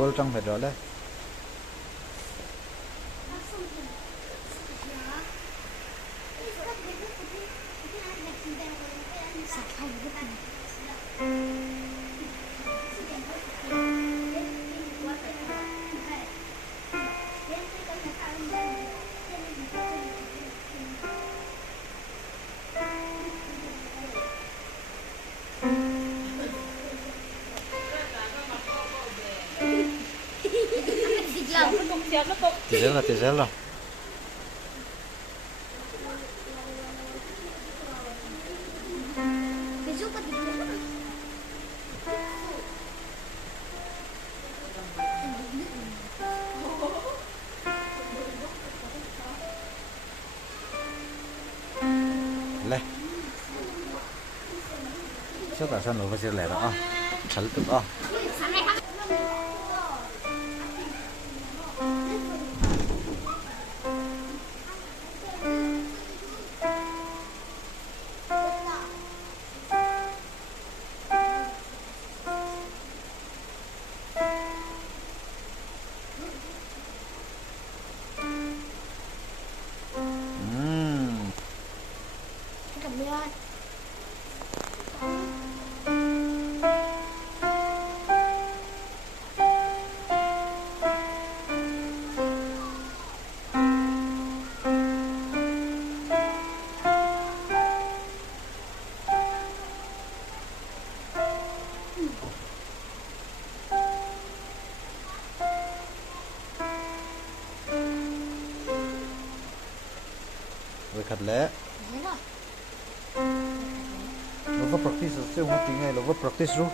bol trong phải rồi đấy tí rớt rồi lên chắc là sao nó phải sẽ lẻ đó thật được không rồi khát lẽ nó có practice sẽ không tiếng ngay nó có practice luôn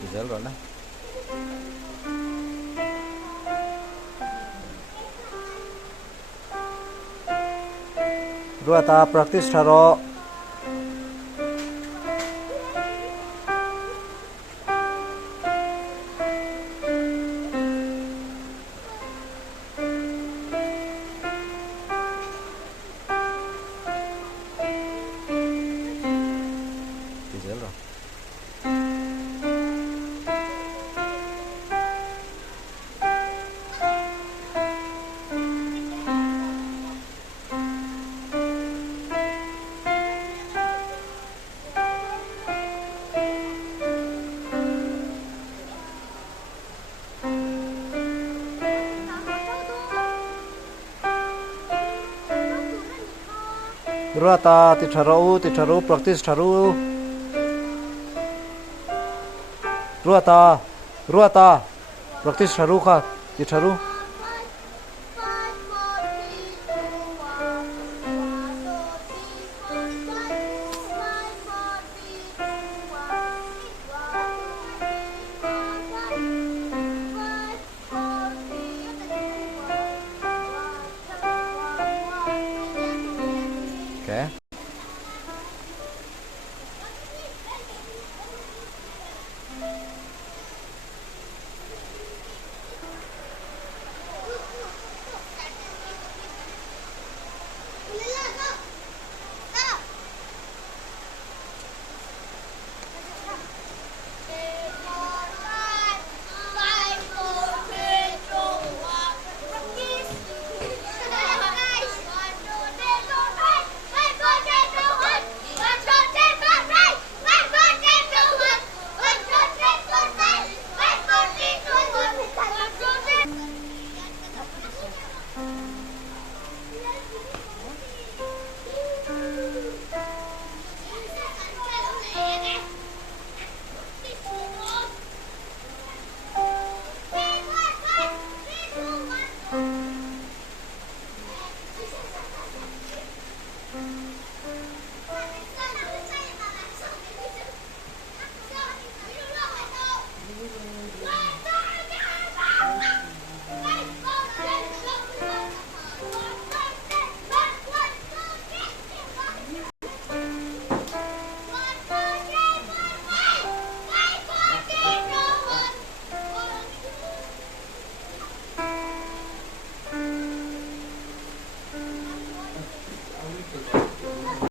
thì dễ rồi đấy Aruata practice tharo thì dễ rồi Aruata ti tharo practice tharo Aruata practice tharo kha ti tharo